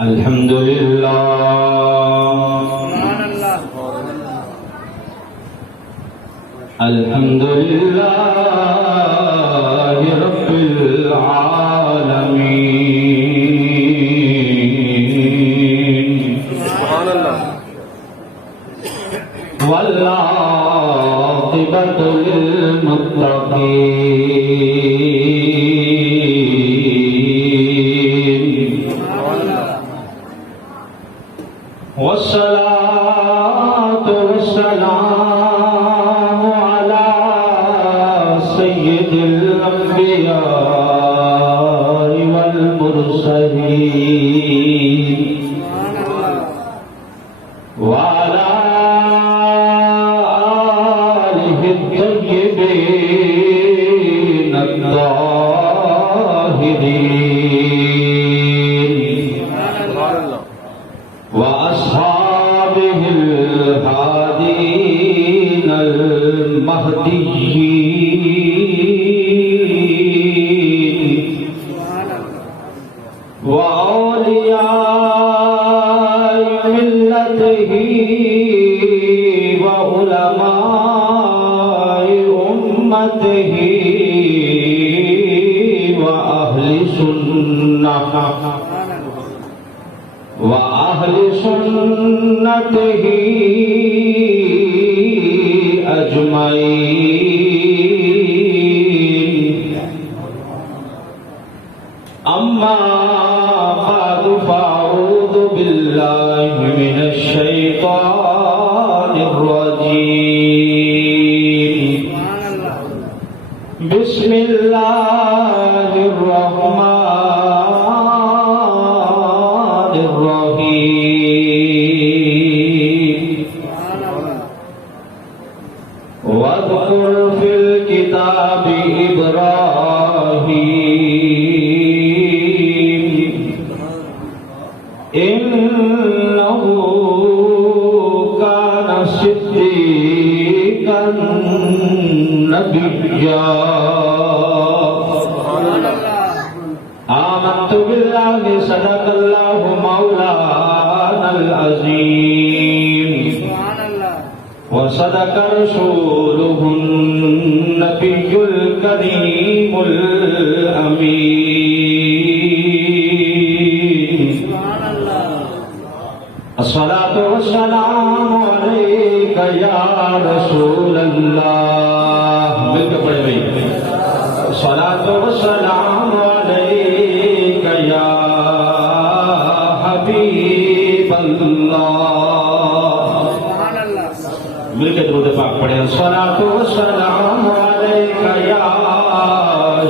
الحمد للہ الحمد للہ رب العالمین سبحان اللہ والعاقبۃ للمتقین والصلاة والسلام على سيد الأنبياء والمرسلين وعلى آله الطيبين الطاهرين وأصحابه الهادين المهديين وأولياء ملته وعلماء أمته وأهل سنته أجمعين أما بعد فأعوذ بالله من الشيطان الرجيم بسم الله الرحمن الرحيم واذكر في الكتاب إبراهيم إنه كان صديقا نبيا آمنت بالله صدق الله مولانا العظيم وصدق رسوله النبي الكريم الأمين الصلاة والسلام عليك يا رسول الله الصلاة والسلام عليك يا حبيب الله مل کے درود پاک پڑھیں الصلاة والسلام عليك يا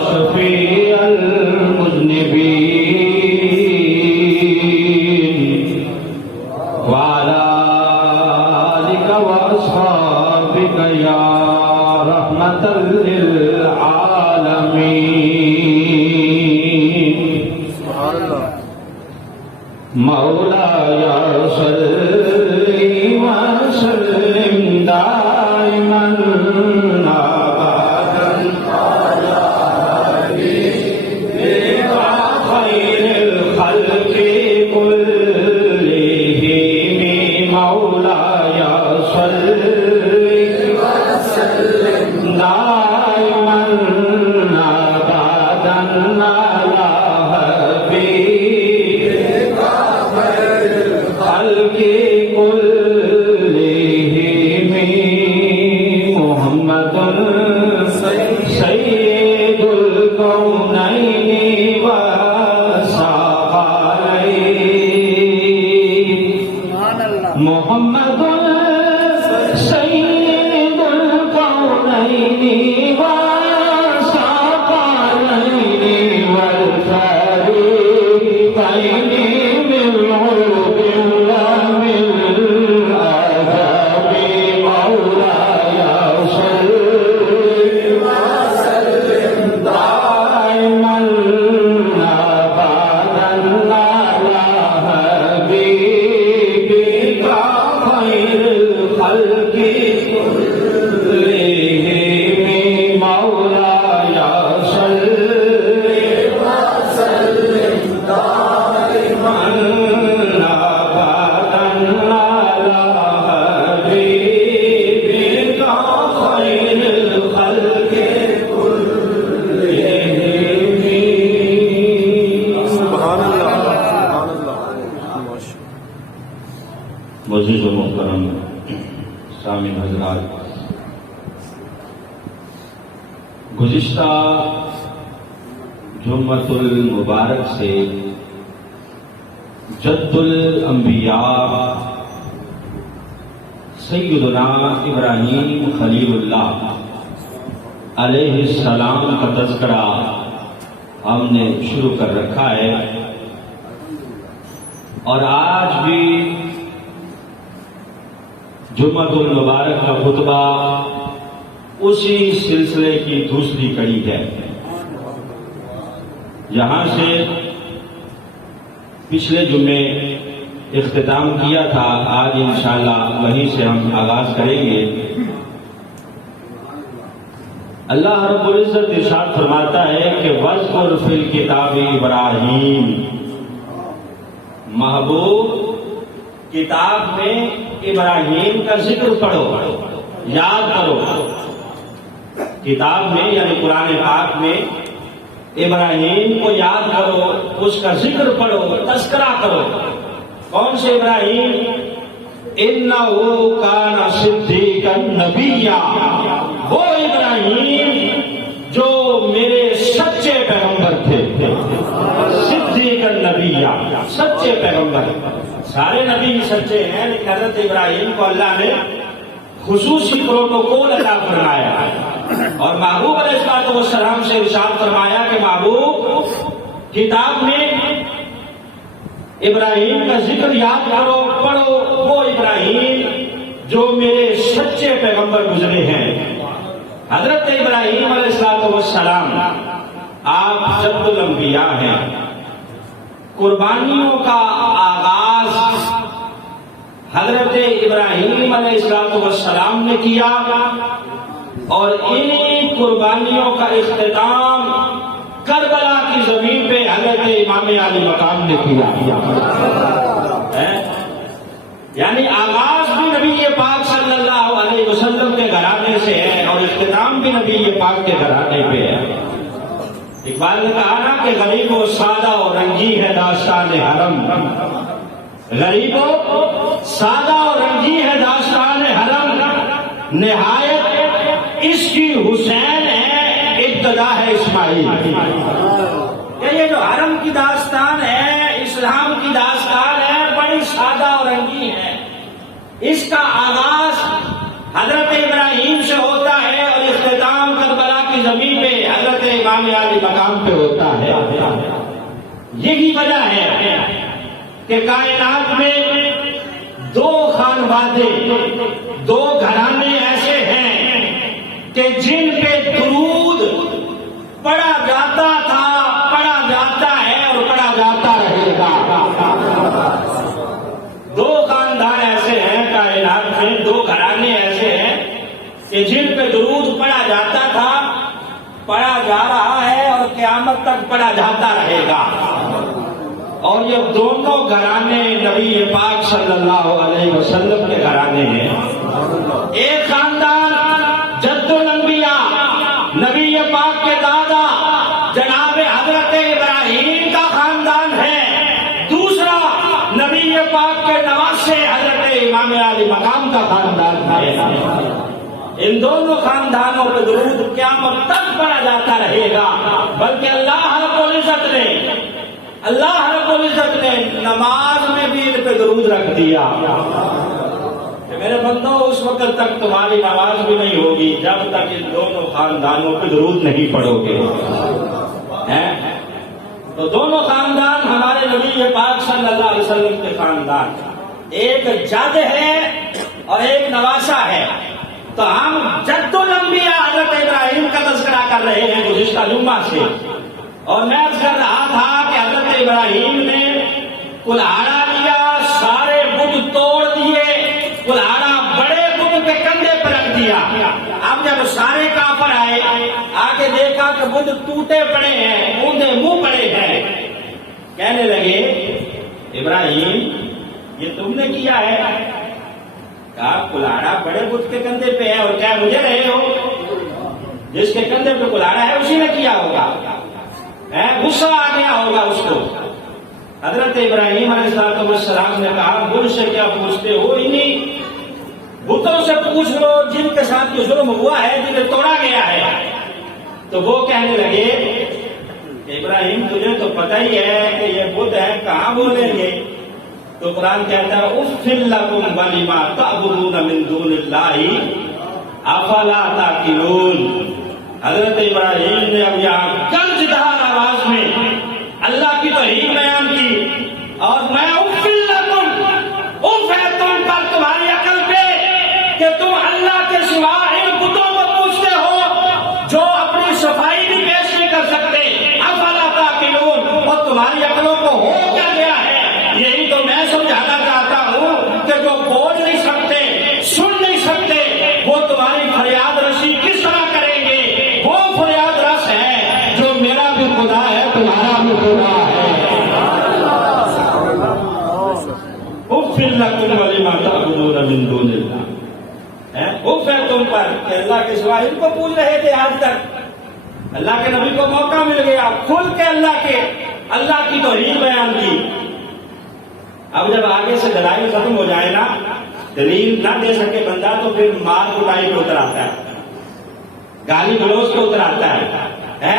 شفيع المذنبين وعلى آلك وأصحابك يا رحمة للعالمين مولاي صل وسلم دائما أبدا على حبيبك خير الخلق كلهم مولاي صل وسلم دائما أبدا على حبيبك خير الخلق سامعین حضرات، گزشتہ جمعۃ المبارک سے جد الانبیاء سیدنا ابراہیم خلیل اللہ علیہ السلام کا تذکرہ ہم نے شروع کر رکھا ہے، اور آج بھی جمعۃ المبارک کا خطبہ اسی سلسلے کی دوسری کڑی ہے۔ یہاں سے پچھلے جمعے اختتام کیا تھا، آج انشاءاللہ وہیں سے ہم آغاز کریں گے۔ اللہ رب العزت ارشاد فرماتا ہے کہ وَاذْكُرْ فِي الْكِتَابِ ابراہیم، محبوب کتاب میں ابراہیم کا ذکر پڑھو، یاد کرو۔ کتاب میں یعنی قرآن پاک میں ابراہیم کو یاد کرو، اس کا ذکر پڑھو، تذکرہ کرو۔ کون سے ابراہیم؟ اِنَّهُ كَانَ صِدِّيقًا نَبِيًّا، وہ ابراہیم جو میرے سچے پیغمبر تھے۔ صدیقاً نبیّا، سچے پیغمبر۔ سارے نبی سچے ہیں، لیکن حضرت ابراہیم کو اللہ نے خصوصی پروٹوکول عطا فرمایا، اور محبوب علیہ السلام سے ارشاد فرمایا کہ محبوب کتاب میں ابراہیم کا ذکر یاد کرو، پڑھو، وہ ابراہیم جو میرے سچے پیغمبر گزرے ہیں۔ حضرت ابراہیم علیہ السلام آپ جد الانبیاء ہیں۔ قربانیوں کا آغاز حضرت ابراہیم علیہ السلام نے کیا، اور انہی قربانیوں کا اختتام کربلا کی زمین پہ حضرت امام علی مقام نے کیا۔ یعنی آغاز بھی نبی پاک صلی اللہ علیہ وسلم کے گھرانے سے ہے، اور اختتام بھی نبی پاک کے گھرانے پہ ہے۔ اقبال نے کہا نا کہ غریب و سادہ و رنگی ہے داستان حرم، غریب و سادہ و رنگی ہے داستان حرم، نہایت اس کی حسین ہے، ابتدا ہے اسماعیل۔ کہ یہ جو حرم کی داستان ہے، اسلام کی داستان ہے، بڑی سادہ اور رنگی ہے۔ اس کا آغاز حضرت ابراہیم سے ہوتا ہے، اور اختتام کربلا کی زمین پہ حضرت امام علی مقام پہ ہوتا ہے۔ یہی وجہ ہے کہ کائنات میں دو خانوادے، دو گھرانے ایسے ہیں کہ جن پہ درود پڑھا جاتا تھا، پڑھا جاتا ہے، اور پڑھا جاتا رہے گا۔ دو خاندان ایسے ہیں کائنات میں، دو گھرانے ایسے ہیں کہ جن پہ درود پڑھا جاتا تھا، پڑھا جا رہا ہے، اور قیامت تک پڑھا جاتا رہے گا۔ اور یہ دونوں گھرانے نبی پاک صلی اللہ علیہ وسلم کے گھرانے ہیں۔ ایک خاندان جد الانبیاء، نبی پاک کے دادا جناب حضرت ابراہیم کا خاندان ہے، دوسرا نبی پاک کے نواسے حضرت امام علی مقام کا خاندان ہے۔ ان دونوں خاندانوں پہ درود قیامت تک پڑھا جاتا رہے گا، بلکہ اللہ رب العزت نے نماز میں بھی ان پہ درود رکھ دیا کہ میرے بندوں اس وقت تک تمہاری نماز بھی نہیں ہوگی جب تک ان دونوں خاندانوں پہ درود نہیں پڑھو گے۔ تو دونوں خاندان ہمارے نبی پاک صلی اللہ علیہ وسلم کے خاندان، ایک جد ہے اور ایک نواسا ہے۔ تو ہم جد الانبیاء حضرت ابراہیم کا تذکرہ کر رہے ہیں گزشتہ جمعہ سے، اور میں عرض کر رہا تھا کہ حضرت ابراہیم نے کلہاڑا لیا، سارے بت توڑ دیے، کلہاڑا بڑے بت کے کندھے پر رکھ دیا۔ اب جب سارے کافر آئے، آگے دیکھا کہ بت ٹوٹے پڑے ہیں، اوندے منہ پڑے ہیں، کہنے لگے ابراہیم یہ تم نے کیا ہے؟ کہا کلہاڑا بڑے بت کے کندھے پہ ہے، اور کیا مجھے رہے ہو؟ جس کے کندھے پہ کلہاڑا ہے اسی نے کیا ہوگا، غصہ آ گیا ہوگا اس کو۔ حضرت ابراہیم علیہ السلام نے کہا مجھ سے کیا پوچھتے ہو، انہی بتوں سے پوچھ لو جن کے ساتھ جو ظلم ہوا ہے، جنہیں توڑا گیا ہے. تو وہ کہنے لگے ابراہیم تجھے تو پتہ ہی ہے کہ یہ بت ہے، کہاں بولیں گے. تو قرآن کہتا ہے اُفٍّ لَكُمْ وَلِمَا تَعْبُدُونَ مِن دُونِ اللَّهِ أَفَلَا تَعْقِلُونَ. حضرت ابراہیم نے اب یہاں گرجدار آواز میں اللہ کی توحید بیان کی، اور میں اُفٍّ لَكُمْ، اف ہے تم پر، تمہاری عقل پہ کہ تم اللہ کے سوا ان بتوں کو پوچھتے ہو جو اپنی صفائی بھی پیش نہیں کر سکتے. افلا تعقلون، اور تمہاری عقلوں کو ہو کیا گیا ہے. یہی تو میں سمجھانا چاہتا ہوں کہ جو بول نہیں سکتے، سن نہیں سکتے، وہ تمہاری فریاد رسی کس طرح کریں گے. وہ فریاد رس ہے جو میرا بھی خدا ہے، تمہارا بھی خدا ہے. اف لکم ولما تعبدون من دون اللہ. اف ہے تم پر کہ اللہ کے سوا ان کو پوچھ رہے تھے آج تک. اللہ کے نبی کو موقع مل گیا کھل کے اللہ کی توحید بیان کی. اب جب آگے سے دلائل ختم ہو جائے نا، دلیل نہ دے سکے بندہ، تو پھر مار کٹائی پہ اتر آتا ہے، گالی گلوچ پہ اتر آتا ہے.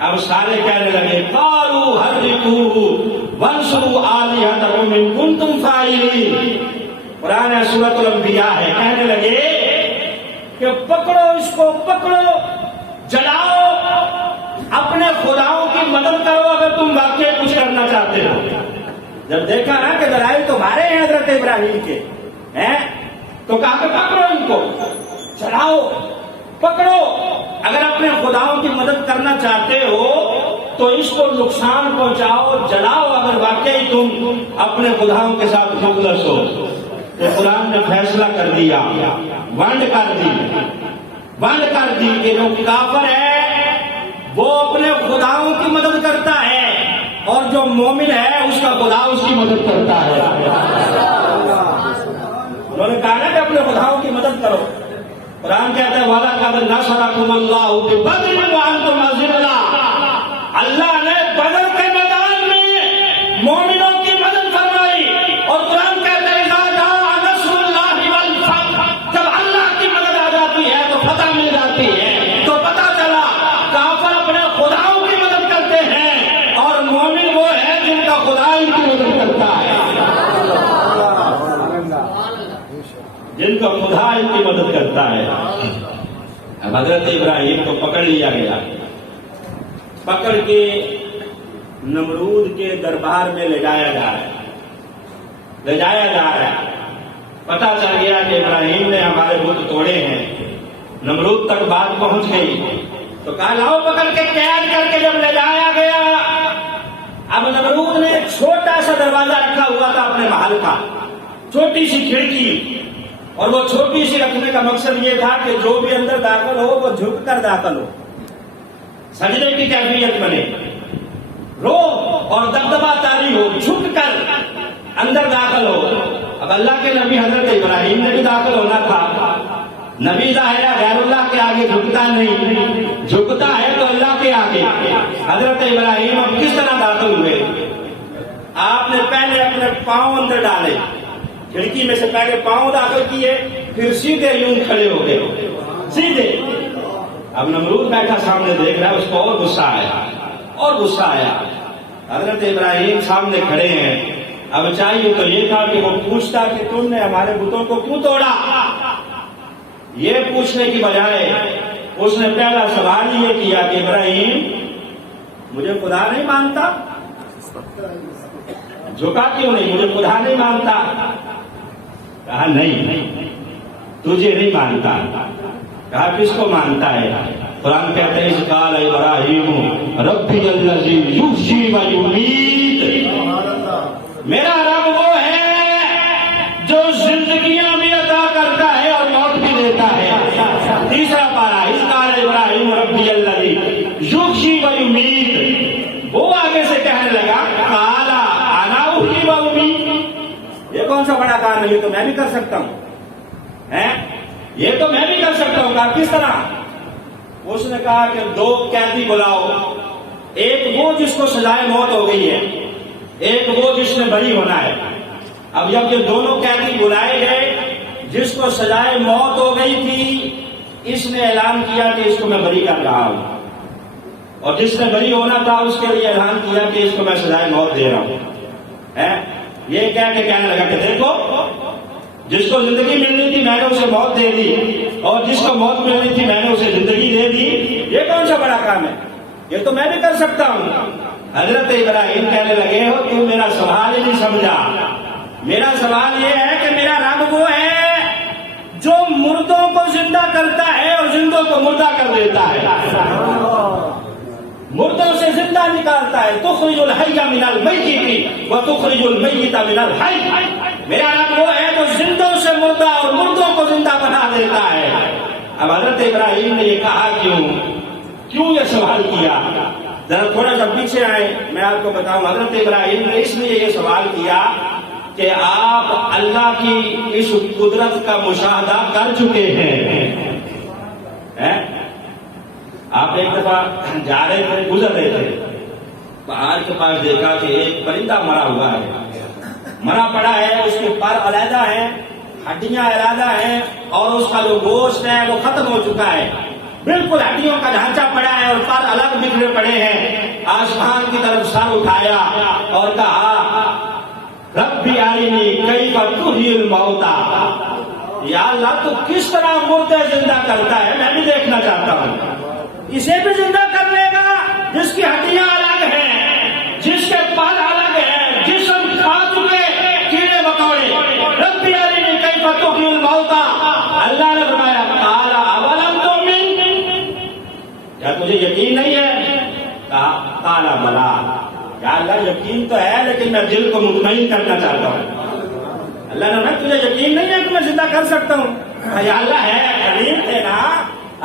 اب سارے کہنے لگے قالوا حرقوه وانصروا آلهتكم ان کنتم فاعلین. قرآن سورۃ الانبیاء ہے. کہنے لگے کہ پکڑو اس کو، پکڑو، جلاؤ، اپنے خداؤں کی مدد کرو اگر تم واقعی کچھ کرنا چاہتے ہو. جب دیکھا نا کہ دلائل تمہارے ہیں حضرت ابراہیم کے ہیں، تو کہا کہ پکڑو ان کو، چلاؤ، پکڑو. اگر اپنے خداؤں کی مدد کرنا چاہتے ہو تو اس کو نقصان پہنچاؤ، جلاؤ اگر واقعی تم اپنے خداؤں کے ساتھ مخلص ہو. تو قرآن نے فیصلہ کر دیا، ونڈ کر دی کہ جو کافر ہے وہ اپنے خداؤں کی مدد کرتا ہے، اور جو مومن ہے اس کا خدا اس کی مدد کرتا ہے. انہوں نے کہا نا کہ اپنے خداؤں کی مدد کرو. قرآن کہتا ہے وَلَقَدْ نَصَرَكُمُ اللَّهُ بِبَدْرٍ وَأَنْتُمْ أَذِلَّةٌ. اللہ نے بدر کے میدان میں مومنوں کی مدد فرمائی. اور قرآن کہتا ہے اِذَا جَاءَ نَصْرُ اللَّهِ وَالْفَتْحُ، جب اللہ کی مدد آ جاتی ہے تو فتح مل جاتی ہے. تو پتہ چلا کافر اپنے خداؤں کی مدد کرتے ہیں، اور مومن وہ ہے جن کا خدا ان کی مدد کرتا ہے، جن کا خدا ان کی مدد کرتا ہے. اب حضرت ابراہیم کو پکڑ لیا گیا، پکڑ کے نمرود کے دربار میں لے جایا جا رہا ہے. پتہ چل گیا کہ ابراہیم نے ہمارے بت توڑے ہیں. نمرود تک بات پہنچ گئی تو کہا لاؤ پکڑ کے قید کر کے. جب لے جایا گیا، اب نمرود نے ایک چھوٹا سا دروازہ رکھا ہوا تھا اپنے محل کا، چھوٹی سی کھڑکی. اور وہ چھوٹی سی رکھنے کا مقصد یہ تھا کہ جو بھی اندر داخل ہو وہ جھک کر داخل ہو، سجدے کی کیفیت بنے، رو اور دبدبہ طاری ہو، جھک کر اندر داخل ہو. اب اللہ کے نبی حضرت ابراہیم نے بھی داخل ہونا تھا. نبی ظاہرہ غیر اللہ کے آگے جھکتا نہیں، جھکتا ہے تو اللہ کے آگے. حضرت ابراہیم اب کس طرح داخل ہوئے؟ آپ نے پہلے اپنے پاؤں اندر ڈالے، کھڑکی میں سے پہلے پاؤں داخل کیے، پھر سیدھے یوں کھڑے ہو گئے، سیدھے. اب نمرود بیٹھا سامنے دیکھ رہا ہے، اس کو اور غصہ آیا. حضرت ابراہیم سامنے کھڑے ہیں. اب چاہیے تو یہ تھا کہ وہ پوچھتا کہ تم نے ہمارے بتوں کو کیوں توڑا. یہ پوچھنے کی بجائے اس نے پہلا سوال یہ کیا کہ ابراہیم مجھے خدا نہیں مانتا؟ جھکا کیوں نہیں؟ مجھے خدا نہیں مانتا. کہا نہیں، تجھے نہیں مانتا. کہا کس کو مانتا ہے؟ قرآن کہتے ہیں اذ قال ابراہیم ربی الذی یحیی و یمیت. میرا رب وہ ہے جو زندگیاں بھی عطا کرتا ہے اور موت بھی دیتا ہے. تیسرا پارہ اذ قال ابراہیم ربی الذی یحیی و یمیت. وہ آگے سے کہنے لگا قال انا احیی و امیت. یہ کون سا بڑا کام ہے؟ یہ تو میں بھی کر سکتا ہوں. یہ تو میں بھی کر سکتا ہوں. کہا کس طرح؟ اس نے کہا کہ 2 قیدی بلاؤ، ایک وہ جس کو سزائے موت ہو گئی ہے، ایک وہ جس نے بری ہونا ہے. اب جب یہ دونوں قیدی بلائے گئے، جس کو سزائے موت ہو گئی تھی اس نے اعلان کیا کہ اس کو میں بری کر رہا ہوں، اور جس نے بری ہونا تھا اس کے لیے اعلان کیا کہ اس کو میں سزائے موت دے رہا ہوں۔ یہ کہہ کے کہنے لگا کہ دیکھو، جس کو زندگی ملنی تھی میں نے اسے موت دے دی، اور جس کو موت ملنی تھی میں نے اسے زندگی دے دی، یہ کون سا بڑا کام ہے؟ یہ تو میں بھی کر سکتا ہوں۔ حضرت ابراہیم کہنے لگے ہو تو میرا سوال ہی نہیں سمجھا۔ میرا سوال یہ ہے کہ میرا رب وہ ہے جو مردوں کو زندہ کرتا ہے اور زندوں کو مردہ کر دیتا ہے، مردوں سے زندہ نکالتا ہے، تخرج الحی من المیت وتخرج المیت من الحی۔ میرا رب وہ ہے جو زندوں سے مردہ اور مردوں کو زندہ بنا دیتا ہے۔ اب حضرت ابراہیم نے یہ کہا کیوں یہ سوال کیا؟ ذرا تھوڑا سا پیچھے آئے، میں آپ کو بتاؤں۔ حضرت ابراہیم نے اس لیے یہ سوال کیا کہ آپ اللہ کی اس قدرت کا مشاہدہ کر چکے ہیں۔ آپ ایک دفعہ جا رہے تھے، گزر رہے تھے، پہاڑ کے پاس دیکھا کہ ایک پرندہ مرا ہوا ہے، مرا پڑا ہے، اس کے پر علیحدہ ہیں، ہڈیاں علیحدہ ہیں، اور اس کا جو گوشت ہے وہ ختم ہو چکا ہے، بالکل ہڈیوں کا ڈھانچہ پڑا ہے اور پر الگ بکھرے پڑے ہیں۔ آسمان کی طرف سر اٹھایا اور کہا ربی ارنی کیف تحیی الموتى، یا اللہ تو کس طرح مردے زندہ کرتا ہے، میں بھی دیکھنا چاہتا ہوں۔ اسے بھی زندہ کر لے گا جس کی ہڈیاں الگ ہیں، جس کے پر الگ ہیں، جسم کھا چکے کیڑے مکوڑے۔ ربی ارنی کیف تحیی الموتى، اللہ نے فرمایا قال اولم تؤمن، کیا تجھے یقین نہیں ہے؟ قال بلا، یا اللہ یقین تو ہے لیکن میں دل کو مطمئن کرنا چاہتا ہوں۔ اللہ نے فرمایا تجھے یقین نہیں ہے کہ میں زندہ کر سکتا ہوں؟ یا اللہ ہے، کریم تھے نا،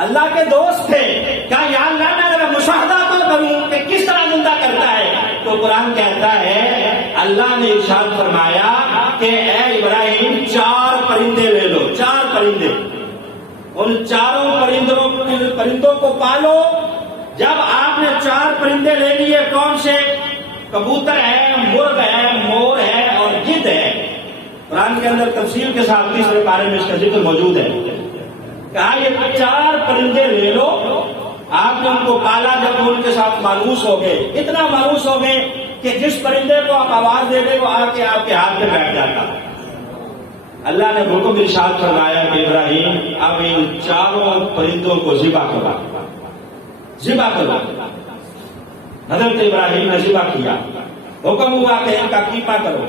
اللہ کے دوست تھے، کہا یا اللہ میں اگر مشاہدہ تو کروں کہ کس طرح زندہ کرتا ہے، تو قرآن کہتا ہے اللہ نے ارشاد فرمایا کہ اے ابراہیم 4 پرندے لے لو، 4 پرندے، ان چاروں پرندوں کو پالو۔ جب آپ نے 4 پرندے لے لیے، کون سے؟ کبوتر ہے، مرغ ہے، مور ہے اور گدھ ہے۔ قرآن کے اندر تفصیل کے ساتھ 30 پارے میں اس کا ذکر موجود ہے۔ کہا یہ 4 پرندے لے لو، آپ نے ان کو پالا، جب ان کے ساتھ مانوس ہو گئے، اتنا مانوس ہو گئے کہ جس پرندے کو آپ آواز دے دیں وہ آ کے آپ کے ہاتھ میں بیٹھ جاتا۔ اللہ نے حکم ارشاد فرمایا کہ ابراہیم اب ان 4 پرندوں کو ذبح کرو، ذبح کرو۔ حضرت ابراہیم نے ذبح کیا، حکم ہوا کہ ان کا قیمہ کرو۔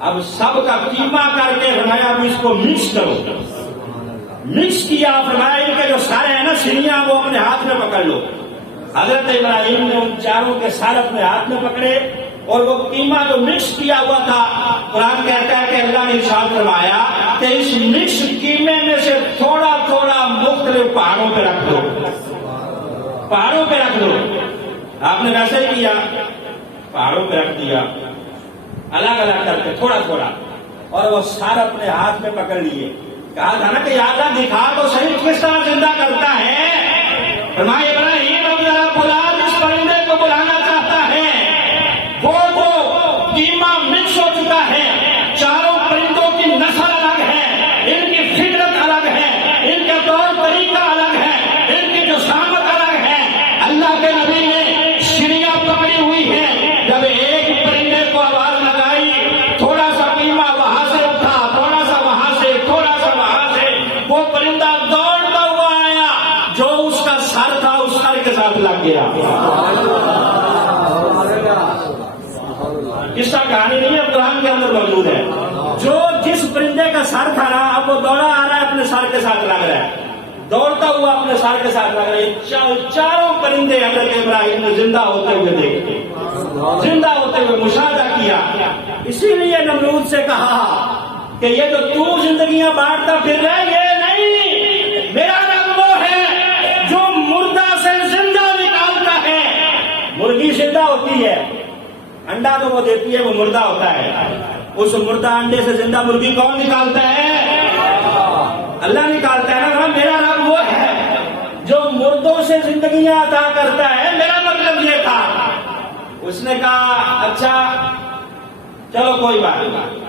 اب سب کا قیمہ کر کے فرمایا اب اس کو مکس کرو، مکس کیا، فرمایا ان کے جو سارے ہیں نا سنیاں وہ اپنے ہاتھ میں پکڑ لو۔ حضرت ابراہیم نے ان 4 کے سار اپنے ہاتھ میں پکڑے، اور وہ قیمہ جو مکس کیا ہوا تھا، قرآن کہتا ہے کہ اللہ نے ارشاد فرمایا کہ اس مکس قیمے میں سے تھوڑا تھوڑا مختلف پہاڑوں پہ رکھ دو، پہاڑوں پہ رکھ دو۔ آپ نے ویسے ہی کیا، پہاڑوں پہ رکھ دیا الگ الگ کر کے تھوڑا تھوڑا، اور وہ سارا اپنے ہاتھ میں پکڑ لیے۔ کہا تھا نا کہ یا اللہ دکھا تو صحیح کس طرح زندہ کرتا ہے۔ فرمایا ابراہیم اب ذرا بلا، جس پرندے کو بلانا چاہتا ہے وہ قیمہ مکس ہو چکا ہے، 4 پرندوں کی نسل الگ ہے، ان کی فطرت الگ ہے، ان کا طور طریقہ الگ ہے، ان کی جو شامت الگ ہے۔ اللہ کے نبی نے سیڑھیاں پکڑی ہوئی ہیں، جب ایک پرندے کو آواز لگائی، تھوڑا سا قیمہ وہاں سے اٹھا، تھوڑا سا وہاں سے، تھوڑا سا وہاں سے، وہ پرندہ دوڑتا ہوا آیا، جو اس کا سر تھا اس سر کے ساتھ لگ گیا۔ اس کا کہانی نہیں ہے، قرآن کے اندر موجود ہے۔ جو جس پرندے کا سر تھا نا، اب وہ دوڑا آ رہا ہے، اپنے سر کے ساتھ لگ رہا ہے، دوڑتا ہوا اپنے سر کے ساتھ لگ رہا ہے۔ 4 پرندے حضرت ابراہیم نے زندہ ہوتے ہوئے دیکھے، زندہ ہوتے ہوئے مشاہدہ کیا۔ اسی لیے نمرود سے کہا کہ یہ جو تو زندگیاں بانٹتا پھر رہا ہے، یہ نہیں، میرا رب وہ ہے جو مردہ سے زندہ نکالتا ہے۔ مرغی زندہ ہوتی ہے، انڈا تو وہ دیتی ہے، وہ مردہ ہوتا ہے، اس مردہ انڈے سے زندہ مرغی کون نکالتا ہے؟ اللہ نکالتا ہے نا۔ میرا رب وہ ہے جو مردوں سے زندگیاں عطا کرتا ہے، میرا مطلب یہ تھا۔ اس نے کہا اچھا چلو کوئی بات نہیں۔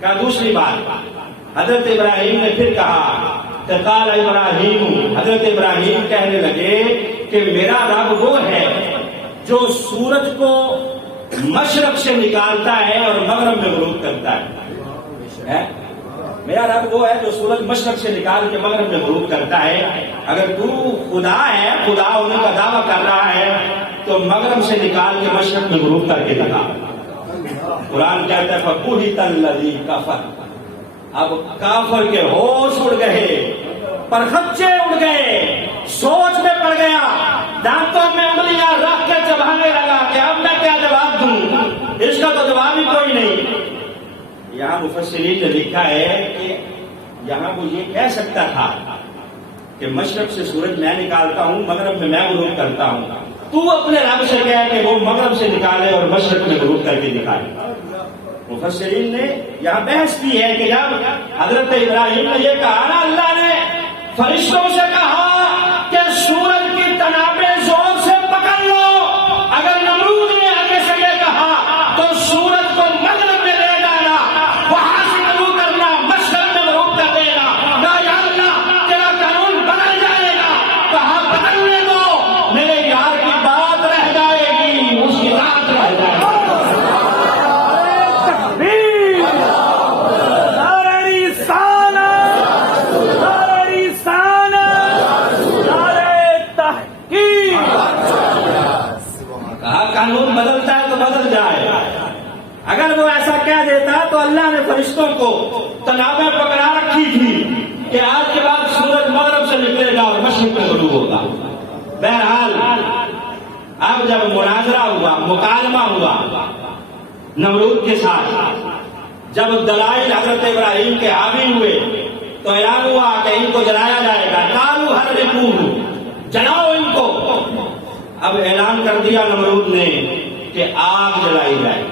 کہا دوسری بات، حضرت ابراہیم نے پھر کہا کہ قال ابراہیم، حضرت ابراہیم کہنے لگے کہ میرا رب وہ ہے جو سورج کو مشرق سے نکالتا ہے اور مغرب میں غروب کرتا ہے۔ میرا رب وہ ہے جو سورج مشرق سے نکال کے مغرب میں غروب کرتا ہے۔ اگر تو خدا ہے، خدا ہونے کا دعویٰ کر رہا ہے، تو مغرب سے نکال کے مشرق میں غروب کر کے دکھا۔ قرآن کہتا ہے فَبُهِتَ الَّذِي كَفَرَ، اب کافر کے ہوش اڑ گئے، پرخچے اڑ گئے، سوچ میں پڑ گیا، دانتوں میں انگلیاں رکھ کے چبانے لگا کہ اب میں کیا جواب دوں، اس کا تو جواب ہی کوئی نہیں۔ یہاں مفسرین نے لکھا ہے کہ یہاں وہ یہ کہہ سکتا تھا کہ مشرق سے سورج میں نکالتا ہوں، مغرب میں غروب کرتا ہوں، تو اپنے رب سے کہہ کہ وہ مغرب سے نکالے اور مشرق میں غروب کر کے دکھائے۔ مفسرین نے یہاں بحث کی ہے کہ جب حضرت ابراہیم نے یہ کہا نا، اللہ نے فرشتوں سے کہا کہ سورج کی تنابیں زور سے پکڑ لو، اگر نمرود نے آگے سے یہ کہا تو سورج کو مغرب میں لے جانا، وہاں سے شروع کرنا، مشرق میں غروب کر دینا، کہا یا اللہ تیرا قانون بدل جائے گا، کہا بدلنے دو، میرے یار کی بات رہ جائے گی، اس کی بات رہ جائے گی۔ قانون بدلتا ہے تو بدل جائے، اگر وہ ایسا کہہ دیتا تو اللہ نے فرشتوں کو تنابیں پکڑا رکھی تھی کہ آج کے بعد سورج مغرب سے نکلے گا اور مشرق میں غروب ہوگا۔ بہرحال اب جب مناظرہ ہوا، مکالمہ ہوا نمرود کے ساتھ، جب دلائل حضرت ابراہیم کے حاوی ہوئے تو اعلان ہوا کہ ان کو جلایا جائے گا، قالوا حرقوہ، جلاؤ ان کو۔ اب اعلان کر دیا نمرود نے کہ آگ جلائی جائے،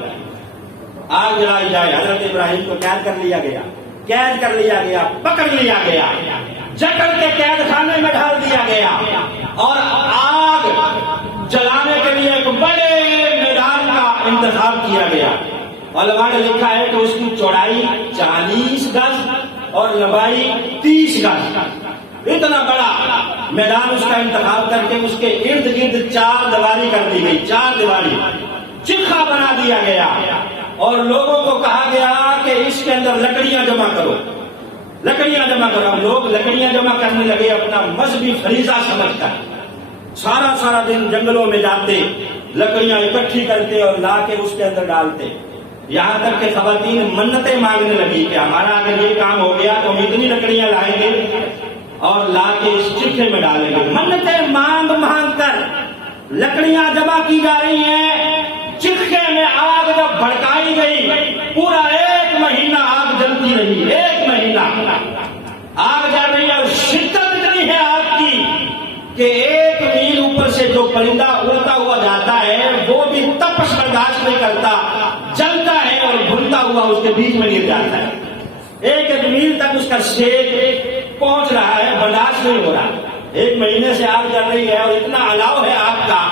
آگ جلائی جائے۔ حضرت ابراہیم کو قید کر لیا گیا، قید کر لیا گیا، پکڑ لیا گیا، جکڑ کے قید خانے میں ڈال دیا گیا، اور آگ جلانے کے لیے ایک بڑے میدان کا انتخاب کیا گیا۔ علماء نے لکھا ہے کہ اس کی چوڑائی 40 گز اور لمبائی 30 گز، اتنا بڑا میدان اس کا انتخاب کر کے اس کے ارد گرد 4 دیواری کر دی گئی، 4 دیواری، چکھا بنا دیا گیا، اور لوگوں کو کہا گیا کہ اس کے اندر لکڑیاں جمع کرو، لکڑیاں جمع کرو۔ اب لوگ لکڑیاں جمع کرنے لگے اپنا مذہبی فریضہ سمجھ کر، سارا دن جنگلوں میں جاتے، لکڑیاں اکٹھی کرتے اور لا کے اس کے اندر ڈالتے، یہاں تک کہ خواتین منتیں مانگنے لگی کہ ہمارا اگر یہ کام ہو گیا تو ہم اتنی لکڑیاں لائیں گے اور لا کے اس چکھے میں ڈالیں گے۔ منتیں مانگ کر لکڑیاں جمع کی جا رہی ہیں، چکھے میں آگ جب بھڑکائی گئی، پورا 1 مہینہ آگ جلتی رہی، 1 مہینہ آگ جل رہی ہے، اور شدت اتنی ہے آگ کی کہ 1 میل اوپر سے جو پرندہ اڑتا ہوا جاتا ہے وہ بھی تپش برداشت نہیں کرتا، جلتا ہے اور بھنتا ہوا اس کے بیچ میں گر جاتا ہے۔ 1 میل تک اس کا سیک پہنچ رہا ہے، برداشت نہیں ہو رہا۔ 1 مہینے سے آگ جل رہی ہے اور اتنا الاؤ ہے آگ کا،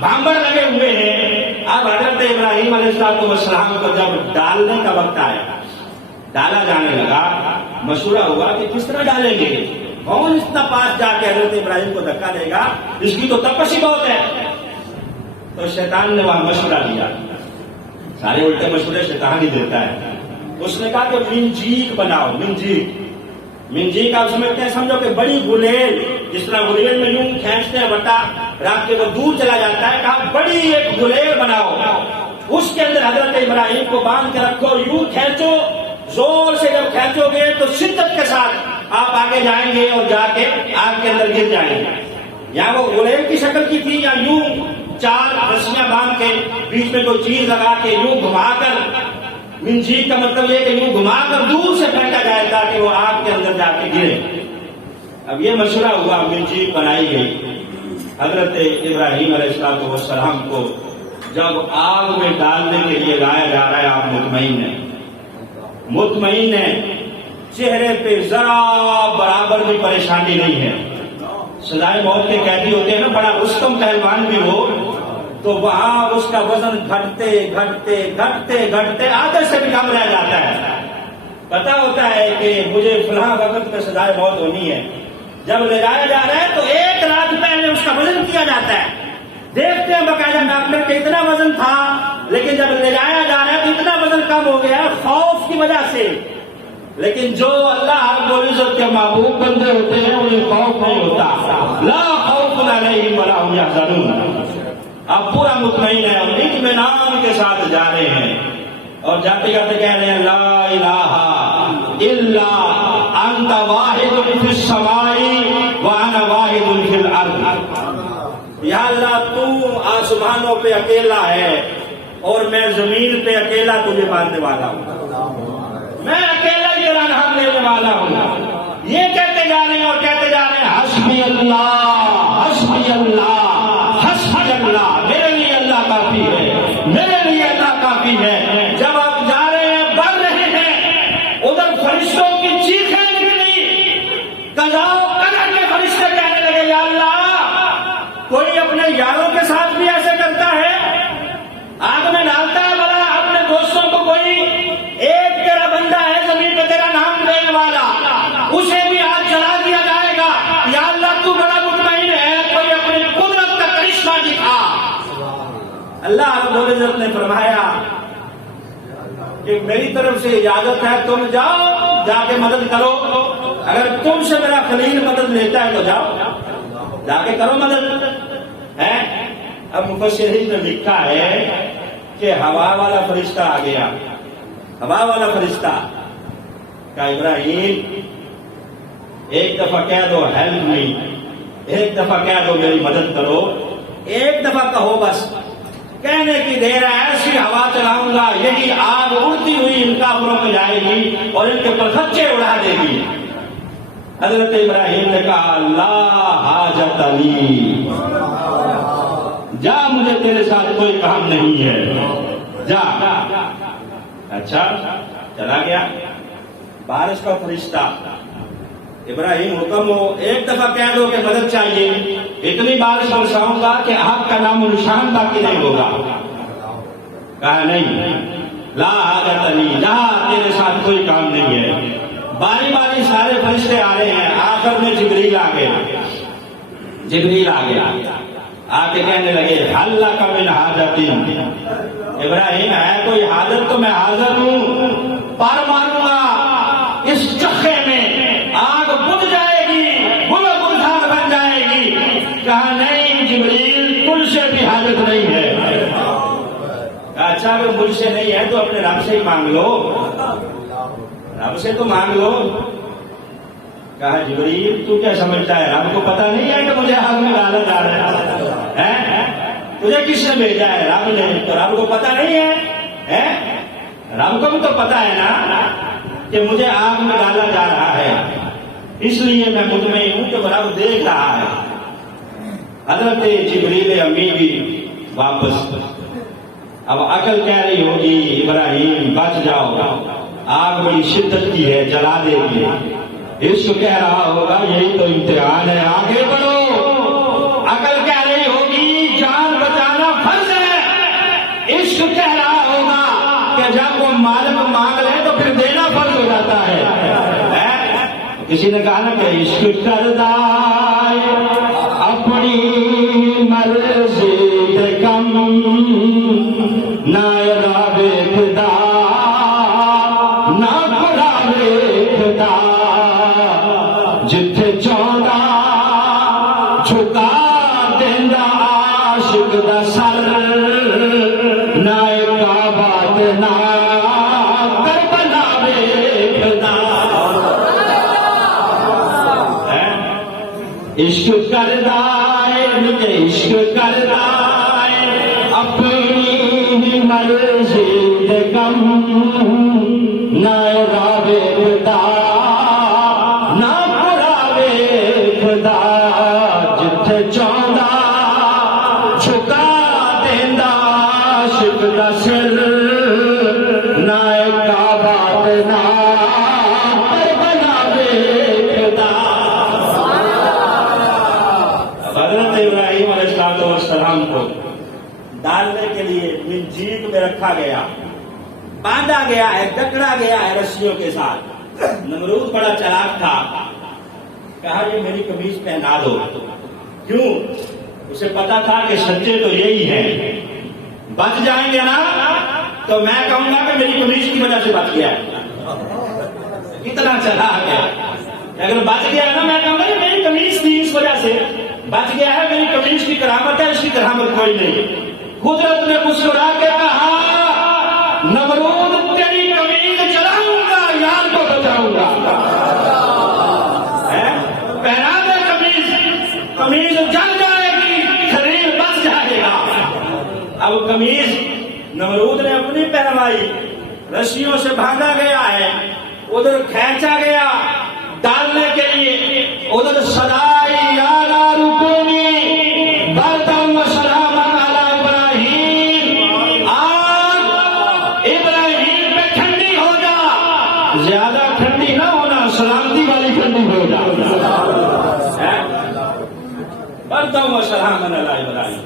بھانبر لگے ہوئے ہیں۔ اب حضرت ابراہیم علیہ السلام کو جب ڈالنے کا وقت آیا، ڈالا جانے لگا، مشورہ ہوا کہ کس طرح ڈالیں گے، کون اتنا پاس جا کے حضرت ابراہیم کو دھکا دے گا، اس کی تو تپش ہی بہت ہے۔ تو شیطان نے وہاں مشورہ دیا، سارے الٹے مشورے شیطان ہی دیتا ہے۔ اس نے کہا کہ منجیک بناؤ، منجیک آپ سمجھتے ہیں، سمجھو کہ بڑی گلیل، جس طرح گلیل میں یوں کھینچتے ہیں بٹا رکھ کے وہ دور چلا جاتا ہے، کہا بڑی ایک گلیل بناؤ، اس کے اندر حضرت ابراہیم کو باندھ کے رکھو، یوں کھینچو، زور سے جب کھینچو گے تو شدت کے ساتھ آپ آگے جائیں گے اور جا کے آگ کے اندر گر جائیں گے۔ یا وہ گلیل کی شکل کی تھی، یا یوں 4 رسیاں باندھ کے بیچ میں کوئی چیز لگا کے یوں گھما کر، منجیک کا مطلب یہ کہ یوں گھما کر دور سے پھینکا جائے تاکہ وہ آگ کے اندر جا کے گرے۔ اب یہ مشورہ ہوا، منجیک بنائی گئی۔ حضرت ابراہیم علیہ السلام کو جب آگ میں ڈالنے کے لیے لایا جا رہا ہے، آپ مطمئن ہیں، چہرے پہ ذرا برابر بھی پریشانی نہیں ہے۔ سزائے موت کے قیدی ہوتے ہیں نا، بڑا رستم پہلوان بھی ہو تو وہاں اس کا وزن گھٹتے آدھے سے بھی کم رہ جاتا ہے، پتا ہوتا ہے کہ مجھے فلاں وقت میں سزائے موت ہونی ہے، جب لے جایا جا رہا ہے تو ایک رات پہلے اس کا وزن کیا جاتا ہے، دیکھتے ہیں باقاعدہ ڈاکٹر کہ اتنا وزن تھا، لیکن جب لے جایا جا رہا ہے تو اتنا وزن کم ہو گیا خوف کی وجہ سے۔ لیکن جو اللہ رب العزت کے محبوب بندے ہوتے ہیں انہیں خوف نہیں ہوتا، لا خوف علیہم ولا هم يحزنون، آپ پورا مطمئن ہے، اطمینان کے ساتھ جا رہے ہیں، اور جاتے جاتے کہہ رہے ہیں لا الہ الا انت واحد فی السماء وانا واحد فی الارض، یا اللہ تو آسمانوں پہ اکیلا ہے اور میں زمین پہ اکیلا تجھے ماننے والا ہوں، میں اکیلا ہی تیرا نام لینے والا ہوں۔ یہ کہتے جا رہے ہیں اور کہتے جا رہے ہیں حسبی اللہ حسبی اللہ حسبی اللہ، میرے لیے اللہ کافی ہے، میرے لیے اللہ کافی ہے۔ جب آپ جا رہے ہیں بڑھ رہے ہیں، ادھر فرشتوں کی چیخیں نکلی، قضا و قدر کے فرشتے کہنے لگے یا اللہ کوئی اپنے یاروں کے ساتھ بھی ایسے کرتا ہے، آگ میں ڈالتا ہے بلا اپنے دوستوں کو، کوئی ایک تیرا بندہ ہے زمین پہ تیرا نام لینے والا اسے بھی آج جلا دیا جائے گا، یا اللہ تو بڑا مطمئن ہے، کوئی اپنی قدرت کا کرشمہ دکھا۔ اللہ رب العزت نے فرمایا کہ میری طرف سے اجازت ہے، تم جاؤ جا کے مدد کرو، اگر تم سے میرا خلیل مدد لیتا ہے تو جاؤ جا کے کرو مدد ہے۔ اب مفسرین نے لکھا ہے کہ ہوا والا فرشتہ آ گیا، ہوا والا فرشتہ کہا ابراہیم ایک دفعہ کہہ دو ہیلپ می، ایک دفعہ کہہ دو میری مدد کرو، ایک دفعہ کہو بس، کہنے کی دیر ہے، ایسی ہوا چلاؤں گا یہی آگ اڑتی ہوئی ان کافروں پہ جائے گی اور ان کے پرخچے اڑا دے گی۔ حضرت ابراہیم نے کہا لا حاجت لی، جا مجھے تیرے ساتھ کوئی کام نہیں ہے، جا۔ اچھا چلا گیا، بارش کا فرشتہ، ابراہیم حکم ہو ایک دفعہ کہہ دو کہ مدد چاہیے، اتنی بارش برساؤں گا کہ آگ کا نام و نشان باقی نہیں ہوگا۔ کہا نہیں، لا حاجت لی، جا تیرے ساتھ کوئی کام نہیں ہے۔ باری باری سارے فرشتے آ رہے ہیں، آخر میں جبریل آ گیا، جبریل آ گیا، آ کے کہنے لگے حل کا من حاجت، ابراہیم ہے کوئی حاجت تو میں حاضر ہوں، پر ماروں گا اس چخے میں، آگ بجھ جائے گی، گل گلزار بن جائے گی۔ کہا نہیں جبریل تجھ سے بھی حاجت نہیں ہے۔ اچھا اگر مجھ سے نہیں ہے تو اپنے رب سے ہی مانگ لو، رب سے تو مانگ لو۔ کہا جبریل تو کیا سمجھتا ہے، رب کو پتا نہیں ہے کہ مجھے آگ میں ڈالا جا رہا ہے؟ تجھے کس نے بھیجا ہے؟ رب نے، تو رب کو پتا نہیں ہے؟ رب کو بھی تو پتا ہے نا کہ مجھے آگ میں ڈالا جا رہا ہے، اس لیے میں مطمئن ہوں کہ رب دیکھ رہا ہے۔ حضرت جبریل امی بھی واپس، اب عقل کہہ رہی ہوگی ابراہیم بچ جاؤ، آگ بڑی شدت کی ہے جلا دے گی، اس کو کہہ رہا ہوگا یہی تو امتحان ہے آگے بڑھو، عقل کہہ رہی ہوگی جان بچانا فرض ہے، اس کو کہہ رہا ہوگا کہ جب وہ مالک مانگ لے تو پھر دینا فرض ہو جاتا ہے۔ کسی نے کہا نا کہ عشق کردا اپنی مرضی دے کم نہ ویکھدا نہ بڑا ویکھدا، جتھے چاہندا جھکا دیندا عاشق دا سر، نہ کعبہ تے نہ کربلا ویکھدا۔ عشق کردا ہے مجھے عشق کردا ہے اپنی مرضی دے کم، نہ ویکھدا نہ برا ویکھدا، جتھے چاہندا جھکا دیندا عاشق دا سر، نہ کعبہ تے نہ کربلا ویکھدا۔ حضرت ابراہیم علیہ السلام کو ڈالنے کے لیے منجیل میں رکھا گیا، باندھا گیا ہے، جکڑا گیا ہے رسیوں کے ساتھ۔ نمرود بڑا چلاک تھا، کہا یہ میری قمیض پہنا دو۔ کیوں؟ اسے پتا تھا کہ سچے تو یہی ہیں، بچ جائیں گے نا تو میں کہوں گا کہ میری قمیض کی وجہ سے بچ گیا ہے۔ کتنا چلاک ہے، اگر بچ گیا ہے نا میں کہوں گا کہ میری قمیض تھی اس وجہ سے بچ گیا ہے، میری قمیض کی کرامت ہے، اس کی کرامت کوئی نہیں۔ قدرت نے مسکرا کے کہا نمرود تیری قمیض چلاؤں گا، یار کو بچاؤں گا۔ پہنا دے قمیض، قمیض جل جائے گی، شریر بچ جائے گا۔ اب قمیض نمرود نے اپنی پہنوائی، رسیوں سے باندھا گیا ہے، ادھر کھینچا گیا ڈالنے کے لیے، ادھر صدائی یا نار کونی بردم و سلام علی ابراہیم، آگ ابراہیم پہ ٹھنڈی ہو جا، زیادہ ٹھنڈی نہ ہونا، سلامتی والی ٹھنڈی ہو جا۔ بردم و سلام علی ابراہیم،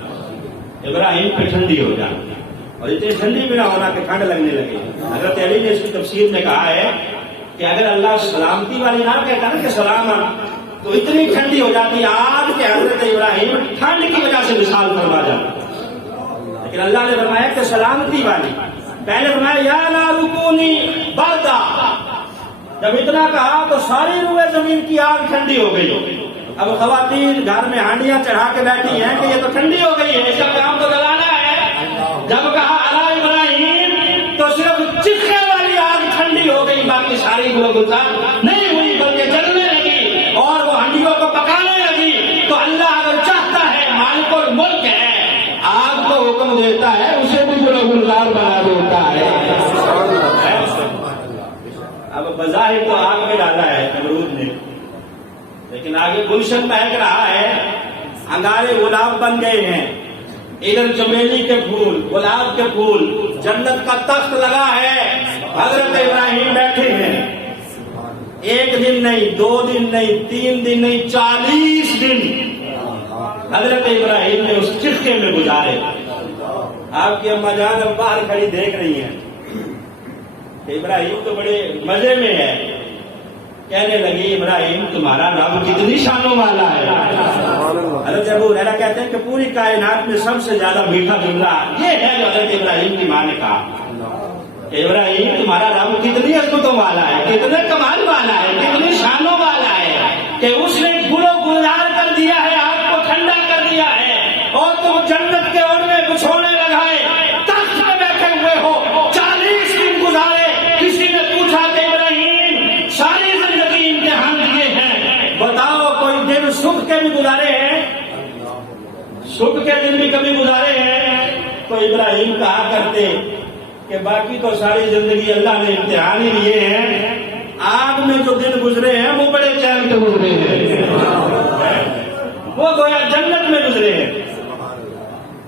ابراہیم پہ ٹھنڈی ہو جا، اور اتنی ٹھنڈی بھی نہ ہونا کہ ٹھنڈ لگنے لگے۔ حضرت علی نے اس کی تفسیر میں کہا ہے کہ اگر اللہ سلامتی والی نہ کہتا نا کہ سلام، تو اتنی ٹھنڈی ہو جاتی آج کہ حضرت ابراہیم ٹھنڈ کی وجہ سے مثال فرما جاتا، لیکن اللہ نے فرمایا کہ سلامتی والی۔ پہلے فرمایا یا نار کونی بردا، جب اتنا کہا تو ساری روئے زمین کی آگ ٹھنڈی ہو گئی۔ اب خواتین گھر میں ہانڈیاں چڑھا کے بیٹھی ہیں کہ یہ تو ٹھنڈی ہو گئی ہے، اس کا کام تو جلانا ہے۔ جب کہا علی ابراہیم تو صرف چکھے والی آگ ٹھنڈی ہو گئی، باقی ساری گلگزار نہیں ہوئی بلکہ جلنے لگی اور وہ ہانڈیوں کو پکانے لگی۔ تو اللہ اگر چاہتا ہے، مالک الملک ہے، آگ کو حکم دیتا ہے، اسے بھی گلگزار بنا دیتا ہے۔ اب بظاہر تو آگ میں ڈالا ہے نمرود نے، لیکن آگے گلشن مہک رہا ہے، انگارے گلاب بن گئے ہیں، ادھر چمیلی کے پھول، گلاب کے پھول، جنت کا تخت لگا ہے، حضرت ابراہیم بیٹھے ہیں۔ ایک دن نہیں، 2 دن نہیں، 3 دن نہیں، 40 دن حضرت ابراہیم نے اس چرخے میں گزارے۔ آپ کی اما جان اب باہر کھڑی دیکھ رہی ہیں کہ ابراہیم تو بڑے مزے میں ہے، کہنے لگی ابراہیم تمہارا رب کتنی شانوں والا ہے۔ حضرت ابو ہریرہ کہتے ہیں کہ پوری کائنات میں سب سے زیادہ میٹھا جملہ یہ ہے جو حضرت ابراہیم کی ماں نے کہا کہ ابراہیم تمہارا رب کتنی عظمتوں والا ہے، کتنے کمال والا ہے، کتنی شانوں والا ہے کہ اس نے گلو گلزار کر دیا ہے، آگ کو ٹھنڈا کر دیا ہے، اور تم جنت کے اوڑھنے بچھونے لگائے تخت میں بیٹھے ہوئے ہو، 40 دن گزارے۔ کسی نے پوچھا کہ ابراہیم ساری زندگی امتحان دیے ہیں، بتاؤ کوئی دن سکھ کے بھی گزارے ہیں؟ سکھ کے دن بھی کبھی گزارے ہیں؟ تو ابراہیم کہا کرتے کہ باقی تو ساری زندگی اللہ نے امتحان ہی لیے ہیں، آگ میں جو دن گزرے ہیں وہ بڑے چین کے گزرے ہیں، وہ گویا جنت میں گزرے ہیں۔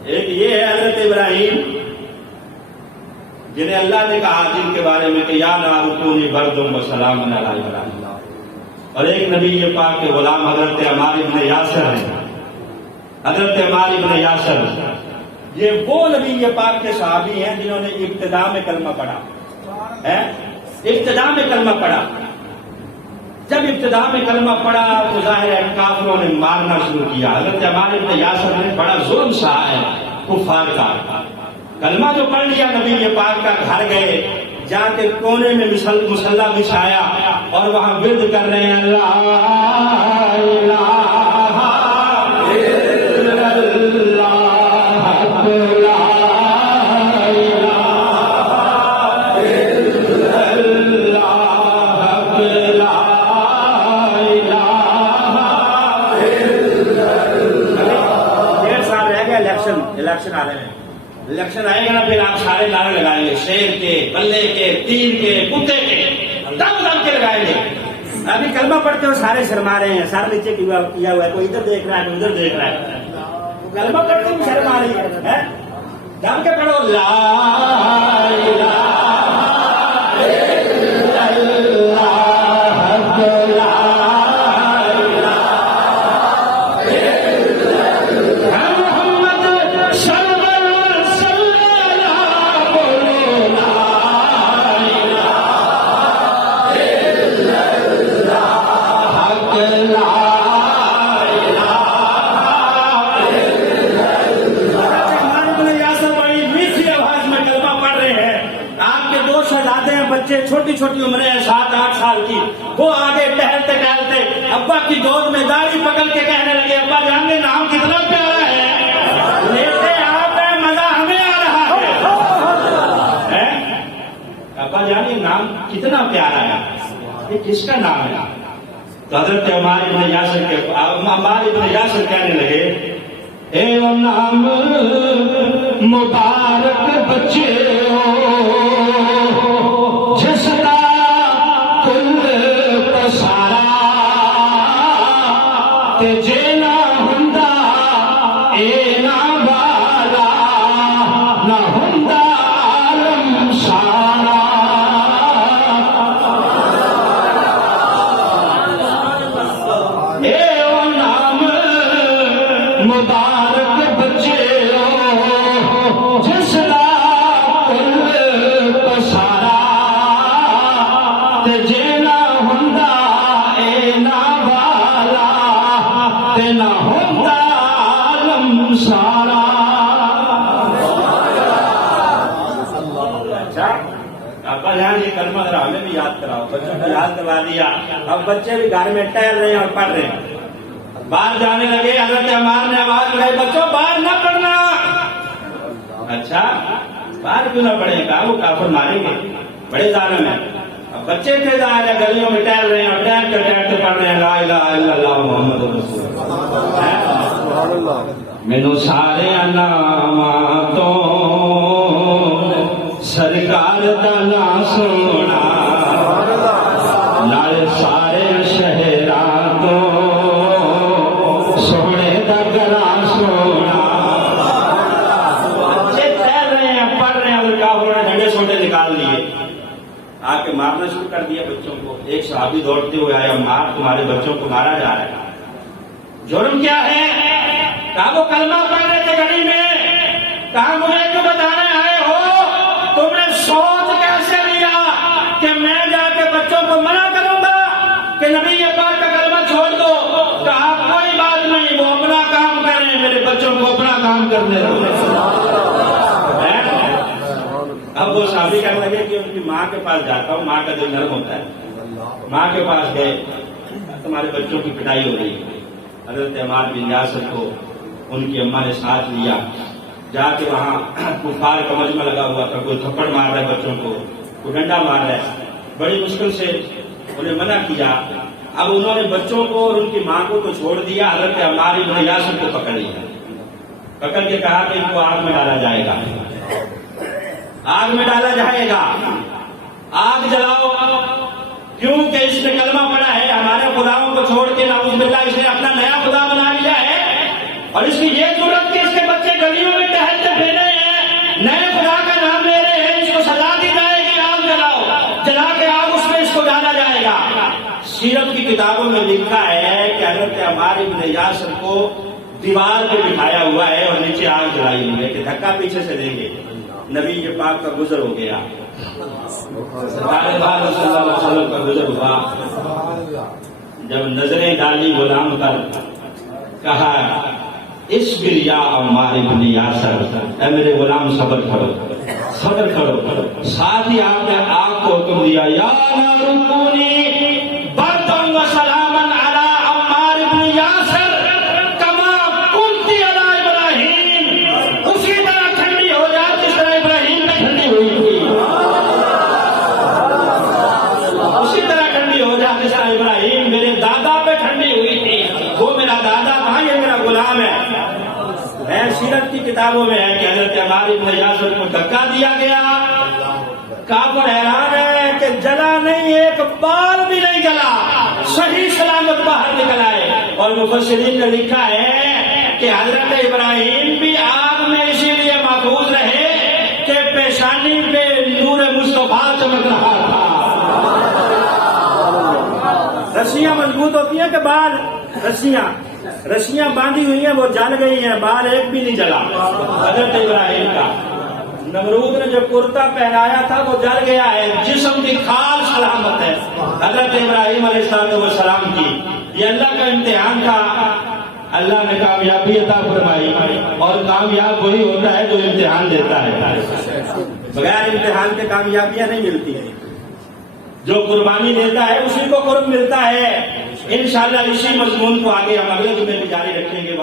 ایک یہ ہے حضرت ابراہیم جنہیں اللہ نے کہا، جن کے بارے میں کہ یا نار کونی بردم و سلام علی ابراہیم، اور ایک نبی پاک کے غلام حضرت عمار ابن یاسر ہیں۔ حضرت عمار ابن یاسر یہ وہ نبی پاک کے صحابی ہیں جنہوں نے ابتدا میں کلمہ پڑھا ہے، ابتدا میں کلمہ پڑھا۔ جب ابتدا میں کلمہ پڑھا تو ظاہر ہے کافروں نے مارنا شروع کیا۔ حضرت عمار ابن یاسر نے بڑا ظلم سہا ہے کفار کا، کلمہ جو پڑھ لیا نبی پاک کا، گھر گئے، جا کے کونے میں مصلی بچھایا اور وہاں ورد کر رہے ہیں اللہ الیکشن آ رہے ہیں، الیکشن آئے گا نا پھر آپ سارے نعرے لگائیں گے، شیر کے، بلے کے، تیر کے، کتے کے، دم دم کے لگائیں گے۔ ابھی کلمہ پڑھتے ہو سارے شرما رہے ہیں، سارے نیچے کیا ہوا ہے، کوئی ادھر دیکھ رہا ہے، کوئی ادھر دیکھ رہا ہے، کلمہ پڑھتے ہوئے شرما رہی ہے۔ دم کے پڑھو لا الہ الا اللہ دو شہزادے ہیں بچے، چھوٹی چھوٹی عمریں ہیں 7-8 سال کی، وہ آگے ٹہلتے ٹہلتے ابا کی گود میں داڑھی پکڑ کے کہنے لگے ابا جان کے نام کتنا پیارا ہے، لیتے آپ ہیں مزہ ہمیں آ رہا ہے۔ ابا جان یہ نام کتنا پیارا ہے، یہ کس کا نام ہے؟ تو حضرت عمار ابن یاسر کہنے لگے اے نام مبارک بچے ہو جس کا کل پسارا تے جینا ہندا اے نا والا نہ ہندا عالم سارا۔ اے نام مبارک بچے جس کا کل پسارا تے جینا ہندا اے نا والا تے نہ ہندا عالم سارا۔ ابا جان یہ کلمہ ذرا ہمیں بھی یاد کراؤ، بچوں کو یاد کروا دیا، اب بچے بھی گھر میں ٹہل رہے ہیں اور پڑھ رہے ہیں۔ باہر جانے لگے، حضرت عمار نے آواز لگائی بچوں باہر نہ پڑھنا۔ اچھا باہر کیوں نہ پڑھیں گا، وہ کافر ماریں گے، بڑے ظالم ہیں۔ اب بچے تھے ظاہر ہے گلیوں میں ٹہل رہے ہیں اور ٹہلتے پڑھ رہے ہیں لا الہ الا اللہ محمد رسول اللہ۔ مینوں سارے ناماں تو سرکار دا نام سونا، نال سارے شہراں تو سونے دا گراں سونا۔ بچے ٹہل رہے ہیں پڑھ رہے ہیں اور کافروں نے ڈنڈے سوٹے نکال لیے، آ کے مارنا شروع کر دیا بچوں کو۔ ایک صحابی دوڑتے ہوئے آیا عمار تمہارے بچوں کو مارا جا رہا ہے، جرم کیا ہے؟ کہا وہ کلمہ پڑھ رہے تھے گھڑی میں۔ کہا مجھے کیوں بتانے آئے ہو، تم نے سوچ کیسے لیا کہ میں جا کے بچوں کو منع کروں گا کہ نبی پاک کا کلمہ چھوڑ دو؟ کہا کوئی بات نہیں، وہ اپنا کام کریں، میرے بچوں کو اپنا کام کرنے دو۔ اب وہ صحابی کہنے لگے کہ ان کی ماں کے پاس جاتا ہوں، ماں کا دل نرم ہوتا ہے، ماں کے پاس گئے، تمہارے بچوں کی پٹائی ہو رہی ہے۔ حضرت عمار بن یاسر کو ان کی اماں نے ساتھ لیا، جا کے وہاں کفار کا مجمع لگا ہوا تھا، کوئی تھپڑ مار رہا ہے بچوں کو، کوئی ڈنڈا مار رہا ہے، بڑی مشکل سے انہیں منع کیا۔ اب انہوں نے بچوں کو اور ان کی ماں کو تو چھوڑ دیا، حضرت عمار بن یاسر کو پکڑ لیا، پکڑ کے کہا کہ ان کو آگ میں ڈالا جائے گا، آگ میں ڈالا جائے گا، آگ جلاؤ، کیونکہ اس نے کلمہ پڑھا ہے، ہمارے خداؤں کو چھوڑ کے نعوذ باللہ اس نے اپنا نیا خدا بنا لیا ہے، اور اس کی یہ ضرورت کہ اس کے بچے گلیوں میں ٹہلتے پھرے ہیں، نئے خدا کا نام لے رہے ہیں، اس کو سزا دی جائے گی، آگ جلاؤ، جلا کے آگ اس میں اس کو ڈالا جائے گا۔ سیرت کی کتابوں میں لکھا ہے کہ حضرت عمار بن یاسر کو دیوار پہ بٹھایا ہوا ہے اور نیچے آگ جلائی ہوئی ہے کہ دھکا پیچھے سے دیں گے، نبی پاک کا گزر ہو گیا، سرکار صلی اللہ علیہ وسلم کا گزر ہوا، جب نظریں ڈالی غلام پر، کہا اصبر یا عمار بن یاسر، اے میرے غلام صبر کرو، صبر کرو۔ ساتھ ہی آپ نے آگ کو حکم دیا یا نار کونی بردن و سلاما علی عمار بن یاسر کما کنت علی ابراہیم، اسی طرح ٹھنڈی ہو جا جس طرح ابراہیم میں ٹھنڈی ہوئی تھی، اسی طرح ٹھنڈی ہو جا جس طرح ابراہیم میرے دادا پہ ٹھنڈی ہوئی تھی، وہ میرا دادا تھا، یہ میرا غلام ہے۔ سیرت کی کتابوں میں ہے کہ حضرت عمار بن یاسر کو دھکا دیا گیا، کافر حیران ہے کہ جلا نہیں، ایک بال بھی نہیں جلا، صحیح سلامت باہر نکل آئے۔ اور مفسرین نے لکھا ہے کہ حضرت ابراہیم بھی آگ میں اسی لیے محفوظ رہے کہ پیشانی پہ نور مصطفیٰ چمک رہا تھا۔ رسیاں مضبوط ہوتی ہیں کہ بال، رسیاں باندھی ہوئی ہیں وہ جل گئی ہیں، بال ایک بھی نہیں جلا حضرت ابراہیم کا۔ نمرود نے جو کرتا پہنایا تھا وہ جل گیا ہے، جسم کی کھال سلامت ہے حضرت ابراہیم علیہ السلام کی۔ یہ اللہ کا امتحان تھا، اللہ نے کامیابی عطا فرمائی، اور کامیاب وہی ہوتا ہے جو امتحان دیتا ہے۔ بغیر امتحان کے کامیابیاں نہیں ملتی ہیں. جو قربانی دیتا ہے اسی کو قرب ملتا ہے. انشاءاللہ اسی مضمون کو آگے ہم اگلے جمعے بھی جاری رکھیں گے.